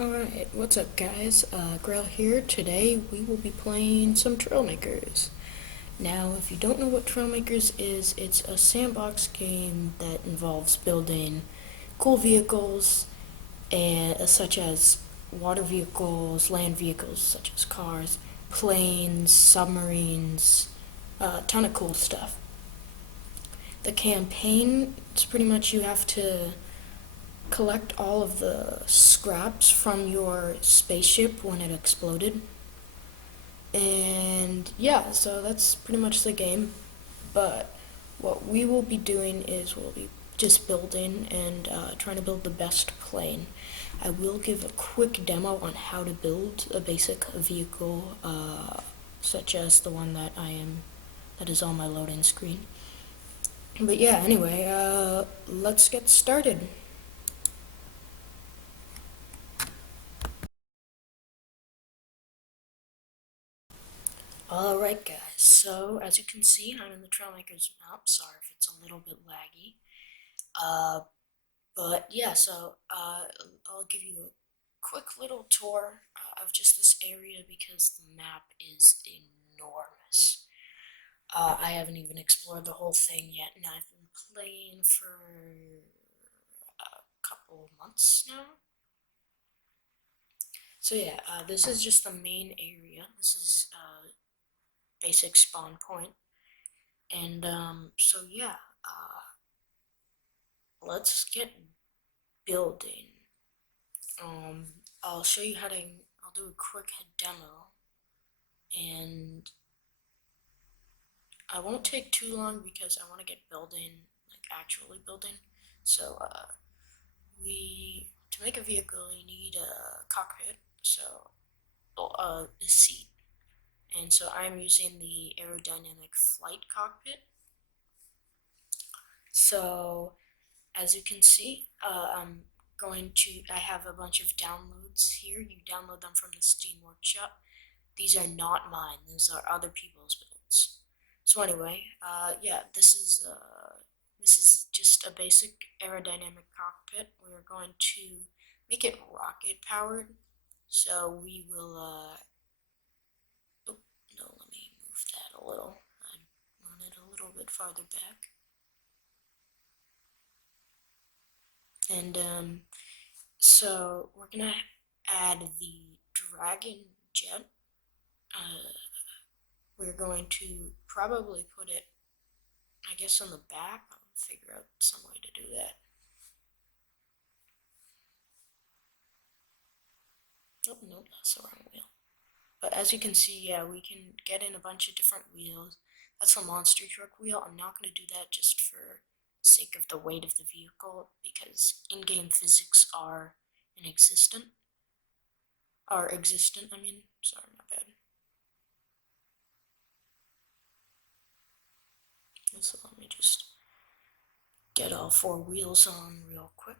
Alright, what's up guys? Grail here. Today we will be playing some TrailMakers. Now, if you don't know what TrailMakers is, it's a sandbox game that involves building cool vehicles, such as water vehicles, land vehicles such as cars, planes, submarines, a ton of cool stuff. The campaign, it's pretty much you have to collect all of the scraps from your spaceship when it exploded. And yeah, so that's pretty much the game. But what we will be doing is we'll be just building and trying to build the best plane. I will give a quick demo on how to build a basic vehicle, such as the one that is on my loading screen. But yeah, anyway, let's get started. Alright guys, so as you can see, I'm in the TrailMakers map. Sorry if it's a little bit laggy. Uh, but yeah, I'll give you a quick little tour of just this area because the map is enormous. I haven't even explored the whole thing yet, and I've been playing for a couple months now. So yeah, this is just the main area. This is basic spawn point. And so yeah, let's get building. I'll show you how to. I'll do a quick demo, and I won't take too long because I want to get building, like actually building. So we to make a vehicle, you need a cockpit. So a seat, and so I'm using the aerodynamic flight cockpit. So as you can see, I have a bunch of downloads here. You download them from the Steam Workshop. These are not mine. These are other people's builds. So anyway, yeah, this is just a basic aerodynamic cockpit. We're going to make it rocket powered. So we will, oh, no, let me move that a little. I want it a little bit farther back. And so we're gonna add the dragon jet. We're going to probably put it, I guess, on the back. I'll figure out some way to do that. Oh, no, that's the wrong wheel. But as you can see, yeah, we can get in a bunch of different wheels. That's a monster truck wheel. I'm not going to do that just for sake of the weight of the vehicle because in-game physics are inexistent. Are existent, I mean. Sorry, my bad. So let me just get all four wheels on real quick.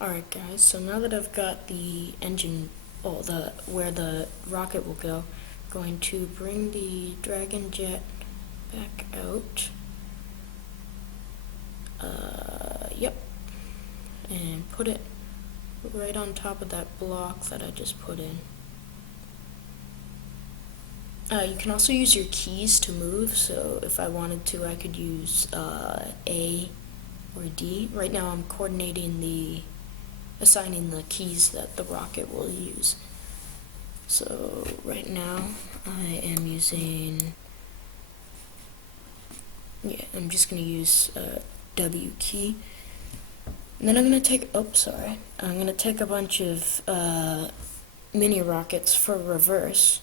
Alright guys, so now that I've got the engine, where the rocket will go, I'm going to bring the dragon jet back out. Yep. And put it right on top of that block that I just put in. You can also use your keys to move, so if I wanted to, I could use A or D. Right now I'm assigning the keys that the rocket will use. So right now I am using, I'm just going to use W key. And then I'm going to take a bunch of mini rockets for reverse.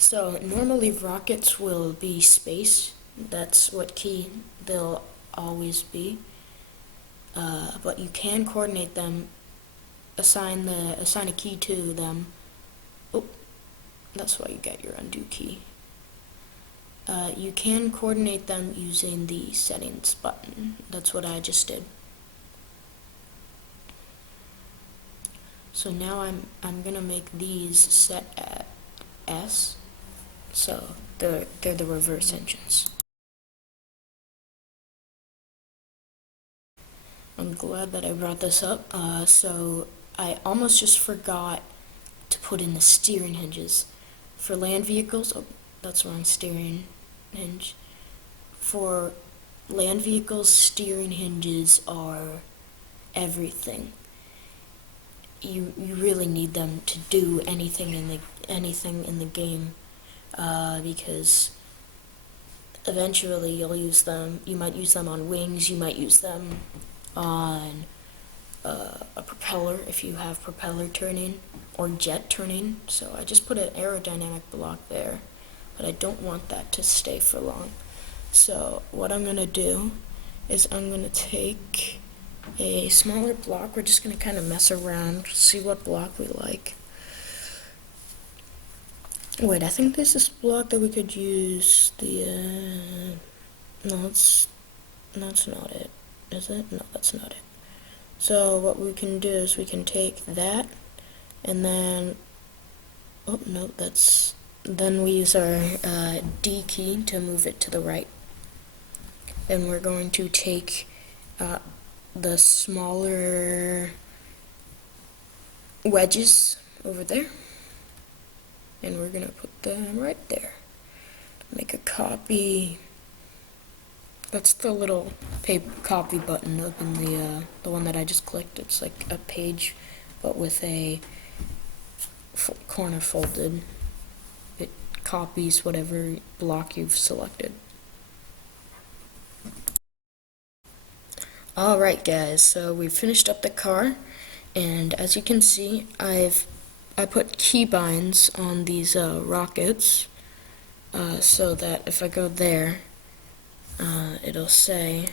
So normally rockets will be space. That's what key they'll always be. But you can coordinate them, assign a key to them. Oh, that's why you get your undo key. You can coordinate them using the settings button. That's what I just did. So now I'm gonna make these set at S. So they're the reverse engines. I'm glad that I brought this up. So I almost just forgot to put in the steering hinges. For land vehicles, oh, that's wrong, steering hinge. For land vehicles, steering hinges are everything. You really need them to do anything in the game, because eventually you'll use them. You might use them on wings. You might use them on a propeller if you have propeller turning or jet turning. So I just put an aerodynamic block there, but I don't want that to stay for long. So what I'm gonna do is I'm gonna take a smaller block. We're just gonna kind of mess around, see what block we like. Wait, I think there's this block that we could use. No, that's not it. Is it? No, that's not it. So what we can do is we can take that, and then, oh no, then we use our D key to move it to the right. Then we're going to take the smaller wedges over there, and we're gonna put them right there. Make a copy. That's the little copy button up in the one that I just clicked. It's like a page, but with a corner folded. It copies whatever block you've selected. Alright guys, so we've finished up the car, and as you can see, I put keybinds on these rockets, so that if I go there, it'll say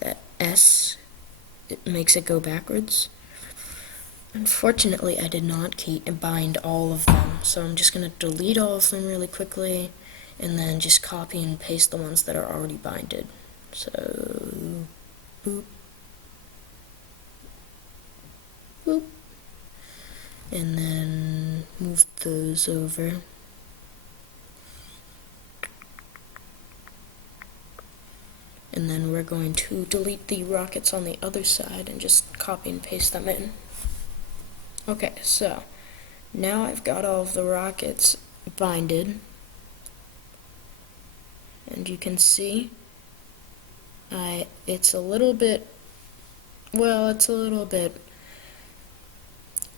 that S, it makes it go backwards. Unfortunately, I did not bind all of them, so I'm just going to delete all of them really quickly, and then just copy and paste the ones that are already binded. So, boop, boop, and then move those over. And then we're going to delete the rockets on the other side and just copy and paste them in. Okay, so now I've got all of the rockets binded, and you can see it's a little bit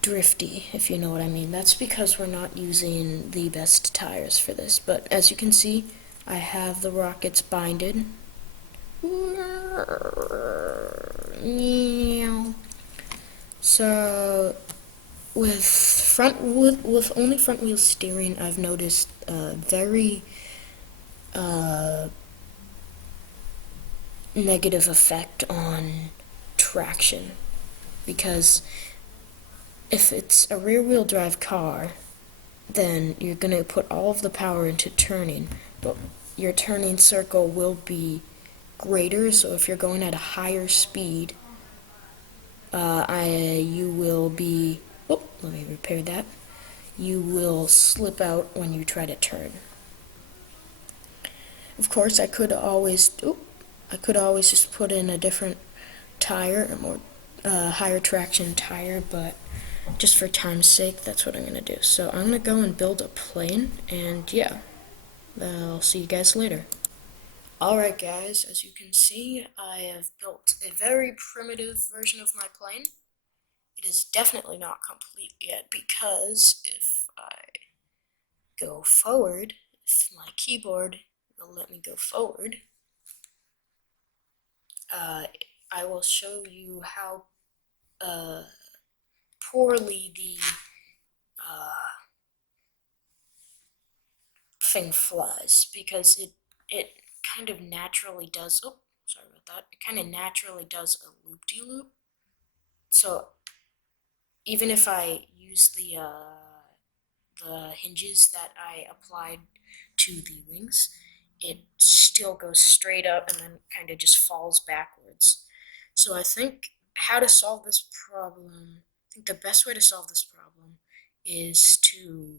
drifty, if you know what I mean. That's because we're not using the best tires for this, but as you can see, I have the rockets binded. So with only front wheel steering, I've noticed a very negative effect on traction, because if it's a rear wheel drive car, then you're going to put all of the power into turning, but your turning circle will be greater. So if you're going at a higher speed, you will be, oh, let me repair that. You will slip out when you try to turn. Of course, I could always just put in a different tire, a more higher traction tire, but just for time's sake, that's what I'm gonna do. So I'm gonna go and build a plane, and yeah, I'll see you guys later. Alright guys, as you can see, I have built a very primitive version of my plane. It is definitely not complete yet, because if I go forward, if my keyboard will let me go forward, I will show you how poorly the thing flies, because it kind of naturally does, oh, sorry about that, it kind of naturally does a loop-de-loop. So even if I use the hinges that I applied to the wings, it still goes straight up and then kind of just falls backwards. So I think the best way to solve this problem is to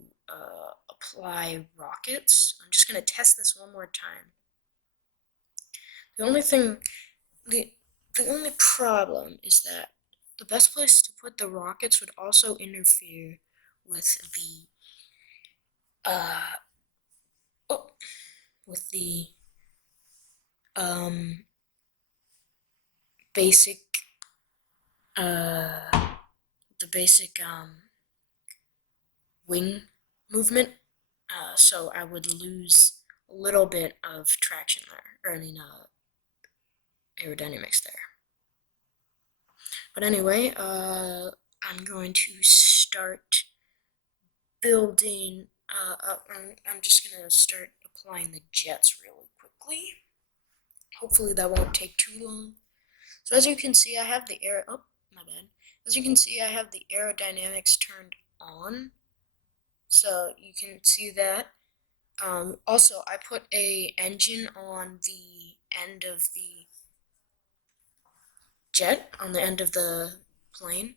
apply rockets. I'm just going to test this one more time. The only thing, The only problem is that the best place to put the rockets would also interfere with the uh oh, with um basic uh the basic wing movement. So I would lose a little bit of traction there, or aerodynamics there. But anyway, I'm going to start building. I'm just gonna start applying the jets really quickly. Hopefully that won't take too long. So as you can see, I have the air. Oh, my bad. As you can see, I have the aerodynamics turned on. So you can see that. Also, I put a engine on the end of the jet, on the end of the plane,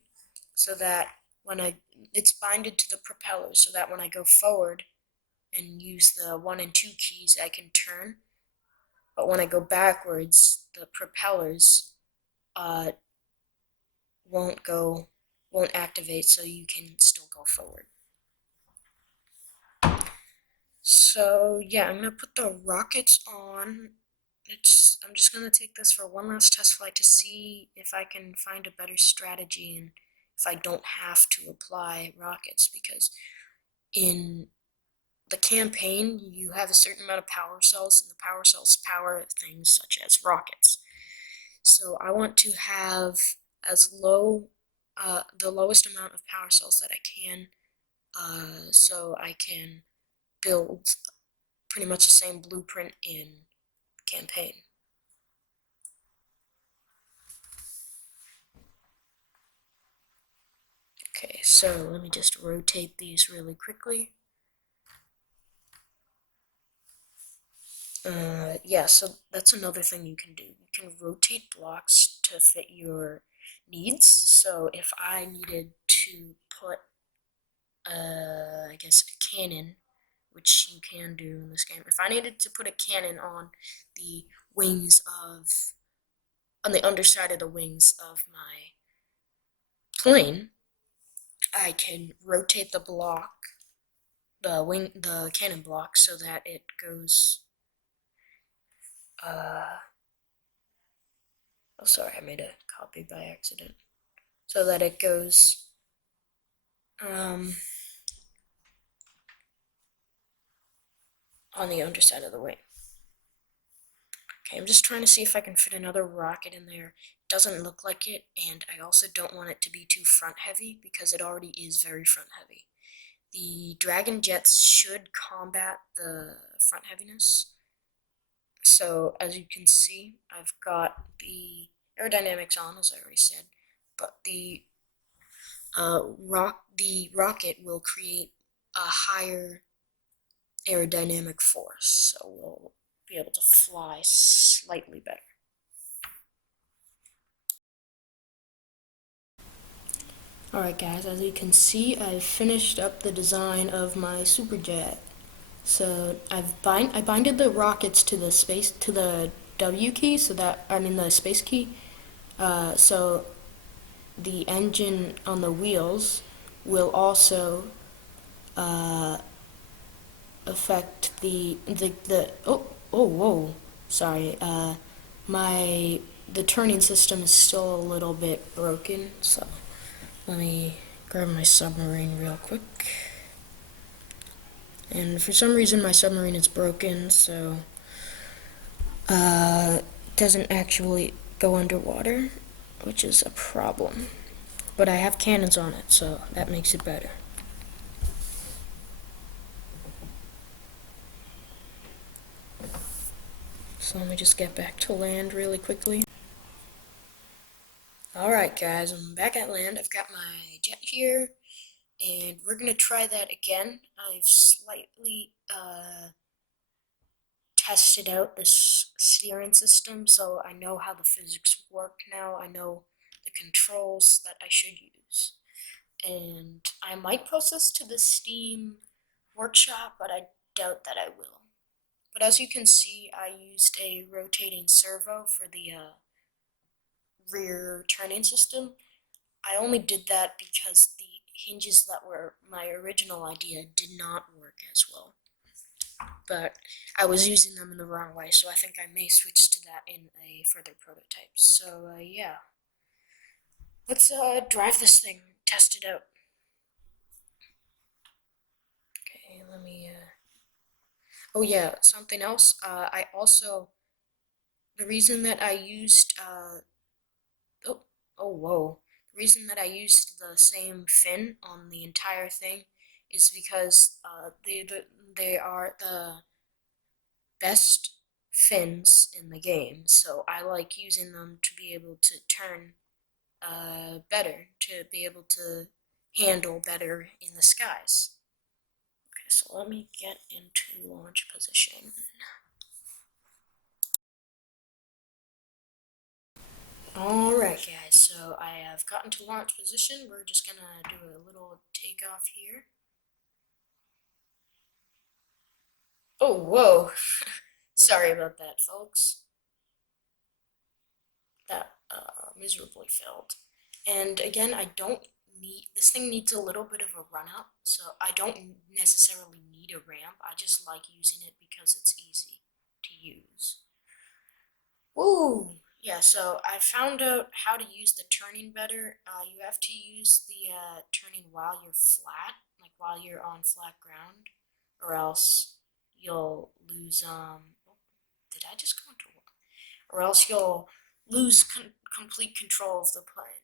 so that it's binded to the propeller, so that when I go forward and use the 1 and 2 keys, I can turn. But when I go backwards, the propellers uh, won't activate, so you can still go forward. So yeah, I'm gonna put the rockets on. I'm just gonna take this for one last test flight to see if I can find a better strategy and if I don't have to apply rockets, because in the campaign you have a certain amount of power cells, and the power cells power things such as rockets. So I want to have as the lowest amount of power cells that I can, so I can build pretty much the same blueprint in campaign. Okay, so let me just rotate these really quickly. Yeah, so that's another thing you can do. You can rotate blocks to fit your needs. So if I needed to put, I guess, a cannon, which you can do in this game. If I needed to put a cannon on the wings on the underside of the wings of my plane, I can rotate the block, the cannon block, so that it goes. Oh, sorry, I made a copy by accident. So that it goes. On the underside of the wing. Okay, I'm just trying to see if I can fit another rocket in there. It doesn't look like it, and I also don't want it to be too front heavy because it already is very front heavy. The Dragon jets should combat the front heaviness. So as you can see, I've got the aerodynamics on, as I already said, but the rocket will create a higher aerodynamic force, so we'll be able to fly slightly better. Alright guys, as you can see, I've finished up the design of my superjet. So I binded the rockets to the W key, so that the space key. So the engine on the wheels will also affect the oh whoa, sorry, the turning system is still a little bit broken, so let me grab my submarine real quick. And for some reason my submarine is broken, so it doesn't actually go underwater, which is a problem. But I have cannons on it, so that makes it better. So let me just get back to land really quickly. Alright guys, I'm back at land. I've got my jet here, and we're going to try that again. I've slightly tested out this steering system, so I know how the physics work now. I know the controls that I should use. And I might post this to the Steam workshop, but I doubt that I will. But as you can see, I used a rotating servo for the rear turning system. I only did that because the hinges that were my original idea did not work as well. But I was using them in the wrong way, so I think I may switch to that in a further prototype. So yeah, let's drive this thing, test it out. Okay, let me. Oh yeah, something else. I also the reason that I used oh oh whoa the reason that I used the same fin on the entire thing is because they are the best fins in the game, so I like using them to be able to turn better, to be able to handle better in the skies. Okay, so let me get into launch position. Alright guys, so I have gotten to launch position. We're just gonna do a little takeoff here. Oh, whoa. Sorry about that, folks. That miserably failed. And again, I don't need, this thing needs a little bit of a run up, so I don't necessarily need a ramp. I just like using it because it's easy to use. Woo! Yeah, so I found out how to use the turning better. You have to use the turning while you're flat, like while you're on flat ground, or else you'll lose, did I just go into or else you'll lose complete control of the plane.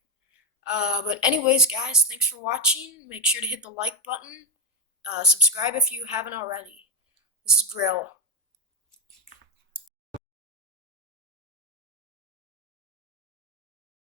But anyways, guys, thanks for watching. Make sure to hit the like button. Subscribe if you haven't already. This is Grill.